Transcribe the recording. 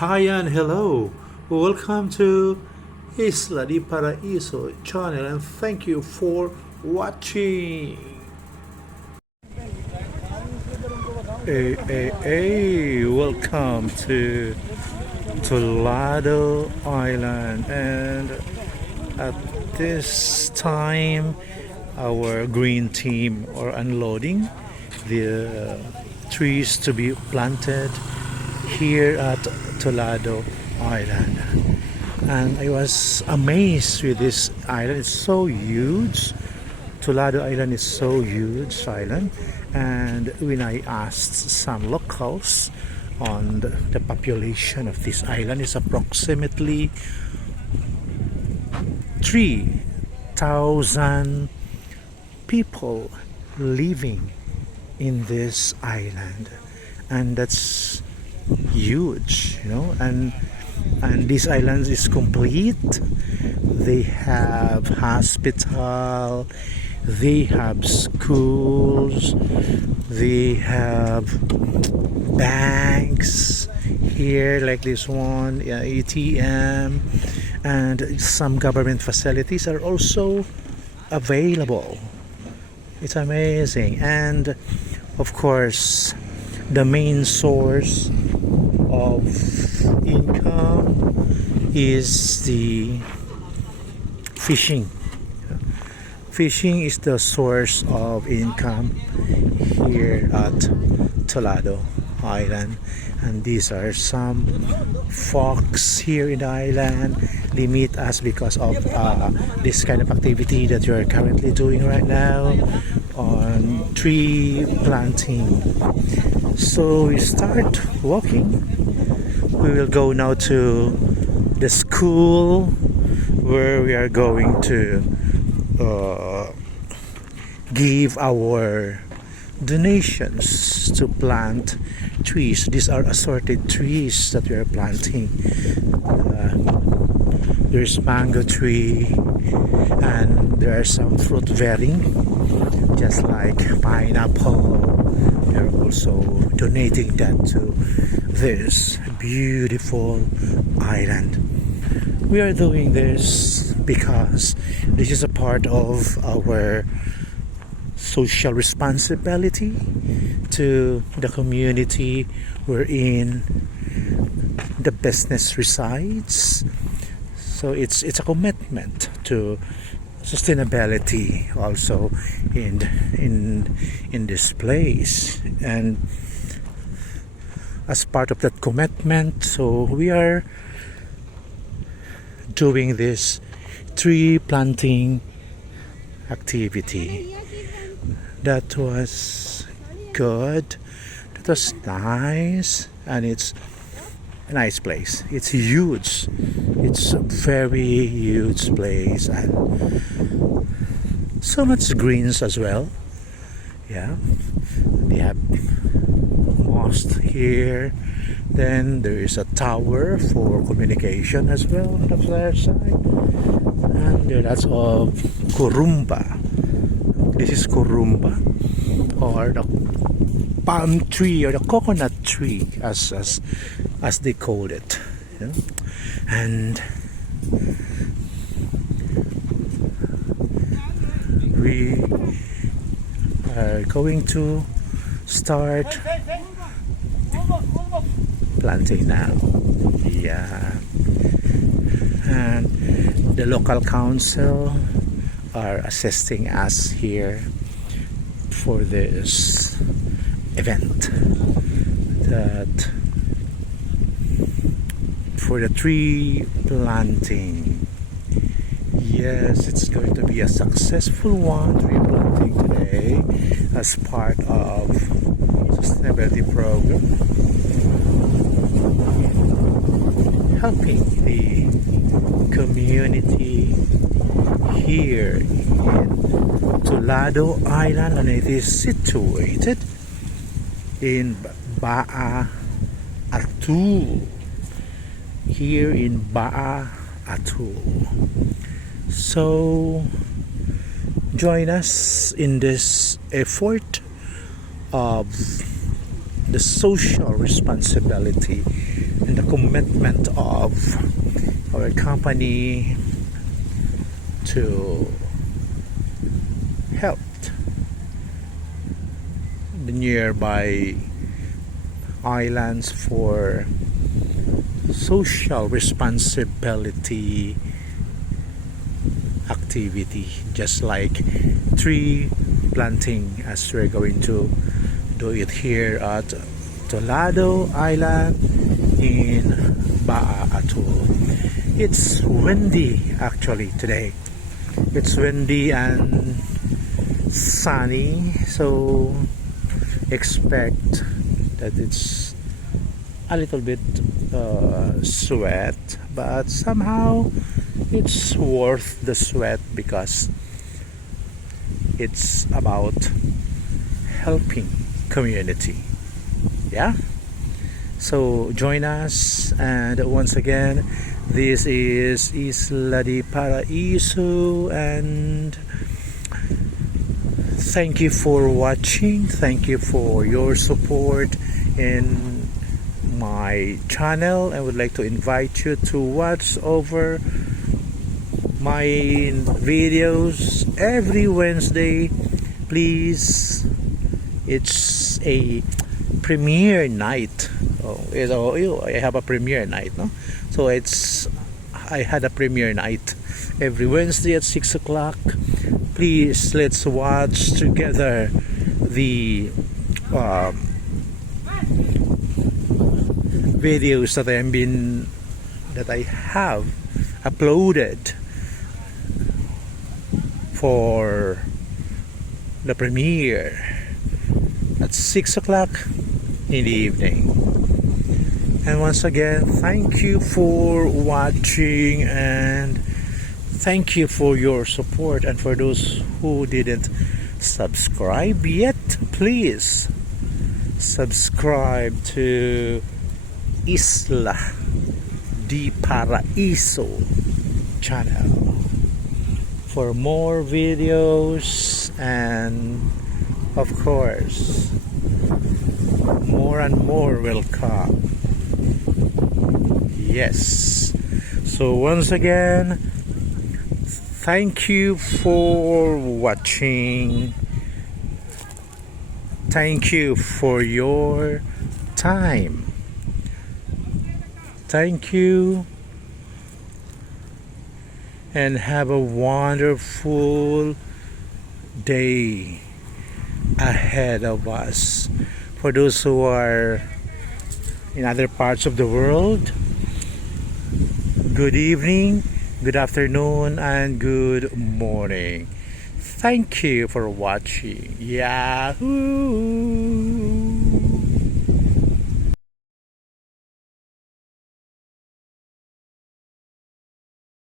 Hi and hello. Welcome to Isla di Paraíso channel and thank you for watching. Welcome to Tolado Island, and at this time our green team are unloading the trees to be planted here at Tolado Island. And I was amazed with this island. It's so huge. Tolado Island is so huge island. And when I asked some locals on the population of this island is approximately 3,000 people living in this island, and that's huge, and this island is complete. They have hospital, they have schools, they have banks here like this one, ATM, and some government facilities are also available. It's amazing. And of course, the main source of income is the fishing. Fishing is the source of income here at Tolado Island, and these are some folks here in the island. They meet us because of this kind of activity that you are currently doing right now on tree planting. So we start walking. We will go now to the school where we are going to give our donations to plant trees. These are assorted trees that we are planting. There's mango tree, and there are some fruit bearing, just like pineapple. We are also donating that to this beautiful island. We are doing this because this is a part of our social responsibility to the community wherein the business resides. So it's a commitment to sustainability also in this place. And as part of that commitment, so we are doing this tree planting activity. That was good. That was nice, and it's a nice place. It's huge. It's a very huge place, and so much greens as well. Yeah, they have mosque here. Then there is a tower for communication as well on the other side, and there are lots of kurumba. This is kurumba, or the palm tree, or the coconut tree, as they call it. Yeah? And we are going to start planting now. Yeah. And the local council are assisting us here for this event, that for the tree planting. Yes, it's going to be a successful one, tree planting today, as part of sustainability program, helping the community here in Tolado Island, and it is situated in Ba'a Atoll, here in Ba'a Atoll. So join us in this effort of the social responsibility and the commitment of our company to help the nearby islands for social responsibility activity, just like tree planting, as we're going to do it here at Tolado Island in Baa Atoll. It's windy actually today. It's windy and sunny, so expect that it's a little bit sweat, but somehow it's worth the sweat because it's about helping community. Yeah, so join us, and once again, this is Isla de Paraíso, and thank you for watching. Thank you for your support in my channel. I would like to invite you to watch over my videos every Wednesday, please. It's a premiere night. I have a premiere night, no? So I had a premiere night every Wednesday at 6 o'clock. Please, let's watch together the videos that I have uploaded for the premiere at 6 o'clock in the evening. And once again, thank you for watching, and thank you for your support. And for those who didn't subscribe yet, please subscribe to Isla de Paraíso channel for more videos, and of course more and more will come. Yes, so once again, thank you for watching. Thank you for your time. Thank you, and have a wonderful day ahead of us. For those who are in other parts of the world, good evening, good afternoon, and good morning. Thank you for watching. Yahoo!